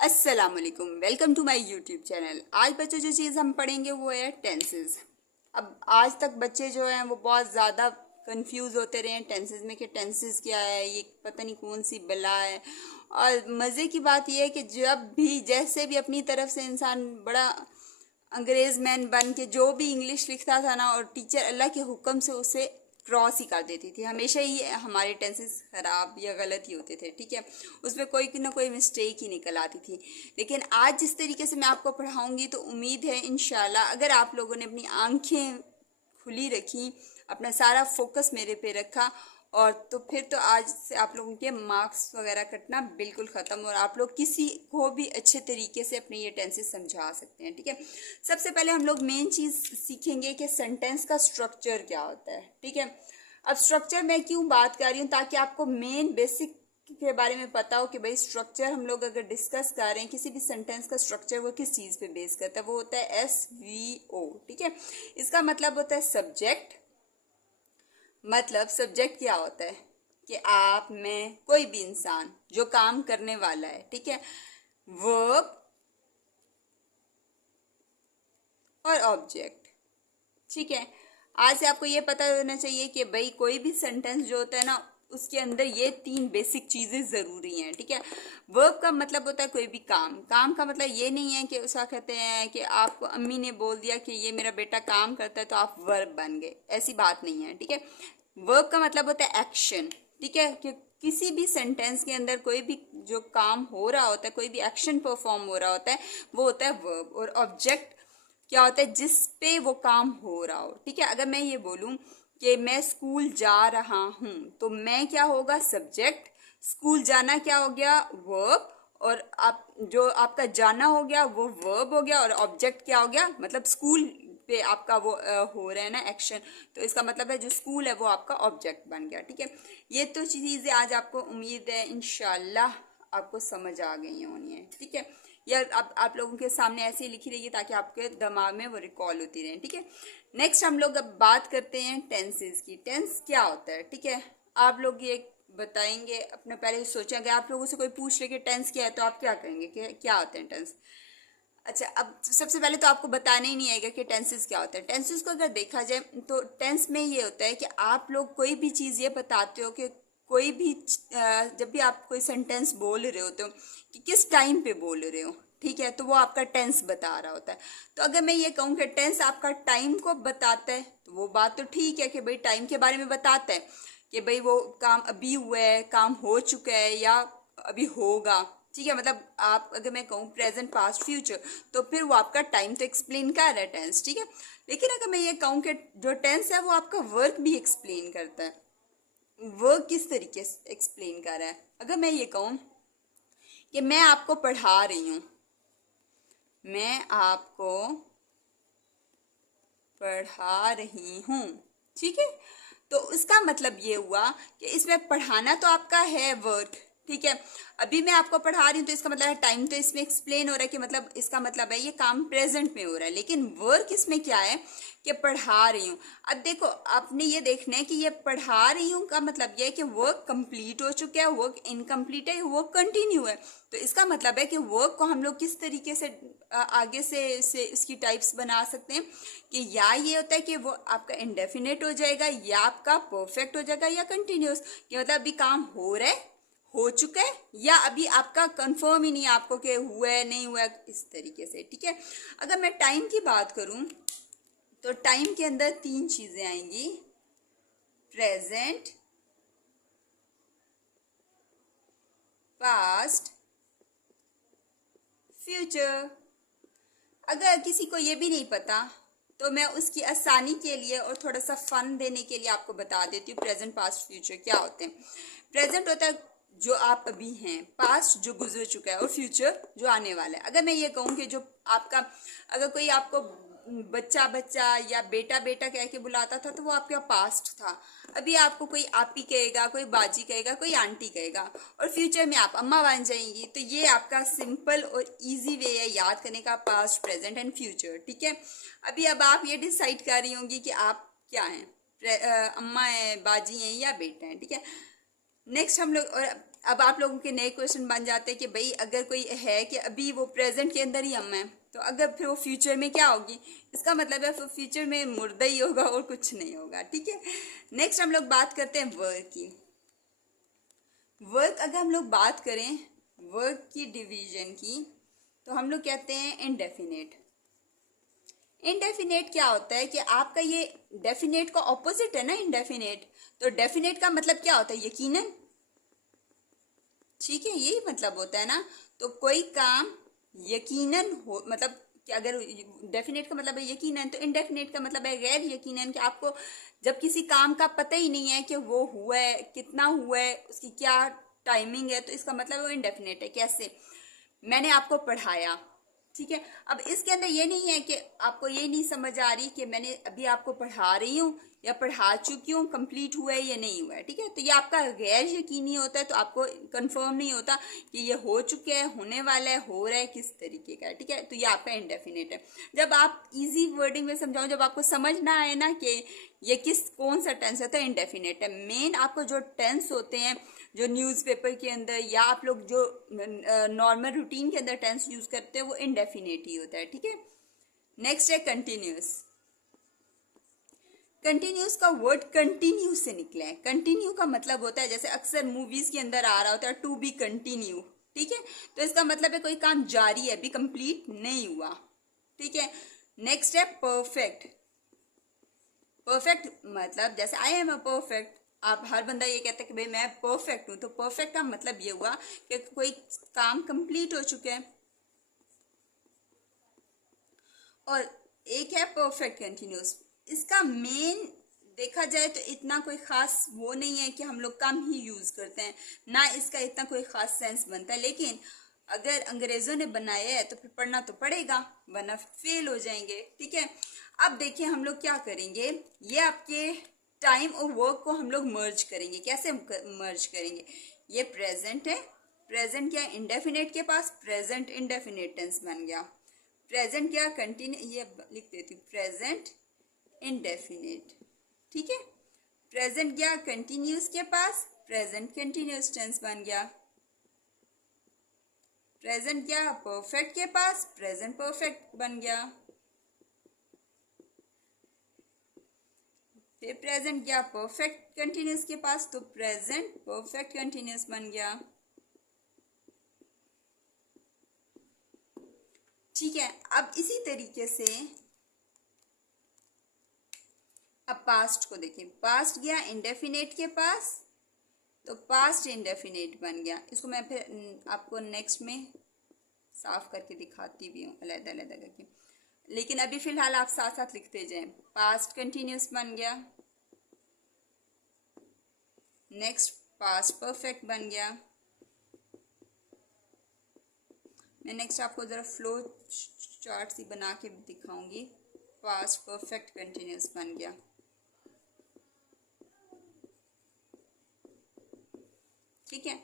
अस्सलाम वालेकुम, welcome to my YouTube channel. आज बच्चों जो चीज़ हम पढ़ेंगे वो है टेंसेस। अब आज तक बच्चे जो हैं वो बहुत ज़्यादा कंफ्यूज होते रहे हैं टेंसेस में कि टेंसेस क्या है, ये पता नहीं कौन सी बला है। और मज़े की बात ये है कि जब भी जैसे भी अपनी तरफ से इंसान बड़ा अंग्रेज मैन बन के जो भी इंग्लिश लिखता था ना, और टीचर अल्लाह के हुक्म से उसे क्रॉस ही कर देती थी। हमेशा ही हमारे टेंसेस खराब या गलत ही होते थे, ठीक है। उसमें कोई ना कोई मिस्टेक ही निकल आती थी। लेकिन आज जिस तरीके से मैं आपको पढ़ाऊंगी तो उम्मीद है इंशाल्लाह अगर आप लोगों ने अपनी आंखें खुली रखी, अपना सारा फोकस मेरे पे रखा, और तो फिर तो आज से आप लोगों के मार्क्स वगैरह कटना बिल्कुल ख़त्म, और आप लोग किसी को भी अच्छे तरीके से अपने ये टेंसेस समझा सकते हैं, ठीक है। सबसे पहले हम लोग मेन चीज़ सीखेंगे कि सेंटेंस का स्ट्रक्चर क्या होता है, ठीक है। अब स्ट्रक्चर मैं क्यों बात कर रही हूँ, ताकि आपको मेन बेसिक के बारे में पता हो कि भाई स्ट्रक्चर हम लोग अगर डिस्कस कर रहे हैं किसी भी सेंटेंस का स्ट्रक्चर, वो किस चीज़ पे बेस करता है। वो होता है SVO, ठीक है। इसका मतलब होता है सब्जेक्ट। मतलब सब्जेक्ट क्या होता है कि आप, मैं, कोई भी इंसान जो काम करने वाला है, ठीक है। वर्ब और ऑब्जेक्ट, ठीक है। आज से आपको ये पता होना चाहिए कि भाई कोई भी सेंटेंस जो होता है ना, उसके अंदर ये तीन बेसिक चीजें जरूरी हैं, ठीक है। वर्ब का मतलब होता है कोई भी काम। काम का मतलब ये नहीं है कि उसका कहते हैं कि आपको अम्मी ने बोल दिया कि ये मेरा बेटा काम करता है तो आप वर्ब बन गए, ऐसी बात नहीं है, ठीक है। वर्ब का मतलब होता है एक्शन, ठीक है। कि किसी भी सेंटेंस के अंदर कोई भी जो काम हो रहा होता है, कोई भी एक्शन परफॉर्म हो रहा होता है, वो होता है वर्ब। और ऑब्जेक्ट क्या होता है, जिस पे वो काम हो रहा हो, ठीक है। अगर मैं ये बोलूं कि मैं स्कूल जा रहा हूं, तो मैं क्या होगा, सब्जेक्ट। स्कूल जाना क्या हो गया, वर्ब। और आप जो आपका जाना हो गया वो वर्ब हो गया, और ऑब्जेक्ट क्या हो गया, मतलब स्कूल पे आपका वो हो रहा है ना एक्शन, तो इसका मतलब है जो स्कूल है वो आपका ऑब्जेक्ट बन गया, ठीक है। ये तो चीज़ें आज आपको उम्मीद है इंशाल्लाह आपको समझ आ गई होनी है, ठीक है। या आप लोगों के सामने ऐसे ही लिखी रहिए ताकि आपके दिमाग में वो रिकॉल होती रहे, ठीक है। नेक्स्ट हम लोग अब बात करते हैं टेंसेस की। टेंस क्या होता है, ठीक है। आप लोग ये बताएंगे अपने, पहले सोचा अगर आप लोगों से कोई पूछ ले कि टेंस क्या है तो आप क्या कहेंगे कि क्या होते हैं टेंस। अच्छा, अब सबसे पहले तो आपको बताने ही नहीं आएगा कि टेंसेस क्या होता है। टेंसेस को अगर देखा जाए तो टेंस में ये होता है कि आप लोग कोई भी चीज़ ये बताते हो कि कोई भी जब भी आप कोई सेंटेंस बोल रहे होते हो कि किस टाइम पे बोल रहे हो, ठीक है, तो वो आपका टेंस बता रहा होता है। तो अगर मैं ये कहूँ कि टेंस आपका टाइम को बताता है, तो वो बात तो ठीक है कि भाई टाइम के बारे में बताता है कि भाई वो काम अभी हुआ है, काम हो चुका है या अभी होगा, ठीक है। मतलब आप अगर मैं कहूँ प्रेजेंट, पास्ट, फ्यूचर, तो फिर वो आपका टाइम तो एक्सप्लेन कर रहा है टेंस, ठीक है। लेकिन अगर मैं ये कहूँ कि जो टेंस है वो आपका वर्क भी एक्सप्लेन करता है। वर्क किस तरीके से एक्सप्लेन कर रहा है, अगर मैं ये कहूँ कि मैं आपको पढ़ा रही हूँ, मैं आपको पढ़ा रही हूँ, ठीक है। तो उसका मतलब ये हुआ कि इसमें पढ़ाना तो आपका है वर्क, ठीक है। अभी मैं आपको पढ़ा रही हूँ तो इसका मतलब है टाइम तो इसमें एक्सप्लेन हो रहा है कि मतलब इसका मतलब है ये काम प्रेजेंट में हो रहा है। लेकिन वर्क इसमें क्या है कि पढ़ा रही हूँ। अब देखो आपने ये देखना है कि ये पढ़ा रही हूँ का मतलब ये है कि वर्क कंप्लीट हो चुका है, वर्क इनकम्प्लीट है, वर्क कंटिन्यू है। तो इसका मतलब है कि वर्क को हम लोग किस तरीके से आगे से इसकी टाइप्स बना सकते हैं कि या ये होता है कि वो आपका इंडेफिनेट हो जाएगा, या आपका परफेक्ट हो जाएगा, या कंटिन्यूस, कि मतलब अभी काम हो रहा है, हो चुका है, या अभी आपका कंफर्म ही नहीं है आपको कि हुआ है नहीं हुआ है, इस तरीके से, ठीक है। अगर मैं टाइम की बात करूं तो टाइम के अंदर तीन चीजें आएंगी, प्रेजेंट, पास्ट, फ्यूचर। अगर किसी को ये भी नहीं पता तो मैं उसकी आसानी के लिए और थोड़ा सा फन देने के लिए आपको बता देती हूँ प्रेजेंट, पास्ट, फ्यूचर क्या होते हैं। प्रेजेंट होता है जो आप अभी हैं, पास्ट जो गुजर चुका है, और फ्यूचर जो आने वाला है। अगर मैं ये कहूँ कि जो आपका, अगर कोई आपको बच्चा बच्चा या बेटा बेटा कह के बुलाता था तो वो आपका पास्ट था। अभी आपको कोई आपी कहेगा, कोई बाजी कहेगा, कोई आंटी कहेगा, और फ्यूचर में आप अम्मा बन जाएंगी। तो ये आपका सिंपल और इजी वे है याद करने का, पास्ट, प्रेजेंट एंड फ्यूचर, ठीक है। अभी अब आप ये डिसाइड कर रही होंगी कि आप क्या हैं, अम्मा है, बाजी हैं या बेटा है, ठीक है। नेक्स्ट हम लोग, और अब आप लोगों के नए क्वेश्चन बन जाते हैं कि भाई अगर कोई है कि अभी वो प्रेजेंट के अंदर ही हम हैं, तो अगर फिर वो फ्यूचर में क्या होगी, इसका मतलब है फिर फ्यूचर में मुर्दा ही होगा और कुछ नहीं होगा। ठीक है, नेक्स्ट हम लोग बात करते हैं वर्क की। वर्क अगर हम लोग बात करें वर्क की डिवीजन की, तो हम लोग कहते हैं इनडेफिनेट। इनडेफिनेट क्या होता है कि आपका ये डेफिनेट का ऑपोजिट है ना इंडेफिनेट, तो डेफिनेट का मतलब क्या होता है, यकीनन। ठीक है, यही मतलब होता है ना। तो कोई काम यकीनन हो, मतलब कि अगर डेफिनेट का मतलब है यकीनन, तो इनडेफिनेट का मतलब है गैर यकीनन, कि आपको जब किसी काम का पता ही नहीं है कि वो हुआ है, कितना हुआ है, उसकी क्या टाइमिंग है, तो इसका मतलब वो इनडेफिनेट है। कैसे, मैंने आपको पढ़ाया, ठीक है, अब इसके अंदर ये नहीं है कि आपको ये नहीं समझ आ रही कि मैंने अभी आपको पढ़ा रही हूँ या पढ़ा चुकी हूँ, कंप्लीट हुआ है या नहीं हुआ है। ठीक है, तो ये आपका गैर यकीनी होता है, तो आपको कंफर्म नहीं होता कि ये हो चुका है, होने वाला है, हो रहा है, किस तरीके का है। ठीक है, तो ये आपका इंडेफिनेट है। जब आप इजी वर्डिंग में समझाओ, जब आपको समझ ना आए ना कि ये कौन सा टेंस होता है, इंडेफिनेट है। मेन आपको जो टेंस होते हैं, जो न्यूज़पेपर के अंदर या आप लोग जो नॉर्मल रूटीन के अंदर टेंस यूज करते हैं, वो इंडेफिनेट ही होता है। ठीक है, नेक्स्ट है कंटिन्यूस। कंटिन्यूस का वर्ड कंटिन्यू से निकला है। कंटिन्यू का मतलब होता है, जैसे अक्सर मूवीज के अंदर आ रहा होता है टू बी कंटिन्यू। ठीक है, तो इसका मतलब है कोई काम जारी है, अभी कंप्लीट नहीं हुआ। ठीक है, नेक्स्ट है परफेक्ट। परफेक्ट मतलब जैसे आई एम अ परफेक्ट, आप हर बंदा ये कहता है कि भाई मैं परफेक्ट हूं, तो परफेक्ट का मतलब ये हुआ कि कोई काम कंप्लीट हो चुका है। और एक है परफेक्ट कंटिन्यूस। इसका मेन देखा जाए तो इतना कोई खास वो नहीं है कि हम लोग कम ही यूज करते हैं, ना इसका इतना कोई खास सेंस बनता है। लेकिन अगर अंग्रेजों ने बनाया है तो फिर पढ़ना तो पड़ेगा, वरना फेल हो जाएंगे। ठीक है, अब देखिए हम लोग क्या करेंगे, ये आपके टाइम और वर्क को हम लोग मर्ज करेंगे। कैसे मर्ज करेंगे, ये प्रेजेंट है, प्रेजेंट क्या इंडेफिनेट के पास, प्रेजेंट इंडेफिनेट टेंस बन गया। प्रेजेंट क्या कंटिन्यू, ये लिख देती हूँ, प्रेजेंट इंडेफिनेट। ठीक है, प्रेजेंट क्या कंटिन्यूस के पास, प्रेजेंट कंटिन्यूस टेंस बन गया। प्रेजेंट क्या परफेक्ट के पास, प्रेजेंट परफेक्ट बन गया। फिर प्रेजेंट क्या परफेक्ट कंटिन्यूस के पास, तो प्रेजेंट परफेक्ट कंटिन्यूस बन गया। ठीक है, अब इसी तरीके से अब पास्ट को देखें। पास्ट गया इंडेफिनेट के पास, तो पास्ट इंडेफिनेट बन गया। इसको मैं फिर आपको नेक्स्ट में साफ करके दिखाती भी हूँ अलग अलग करके, लेकिन अभी फिलहाल आप साथ साथ लिखते जाएं। पास्ट कंटिन्यूस बन गया, नेक्स्ट पास्ट परफेक्ट बन गया। मैं नेक्स्ट आपको जरा फ्लो चार्ट सी बना के दिखाऊंगी। पास्ट परफेक्ट कंटिन्यूस बन गया। ठीक है,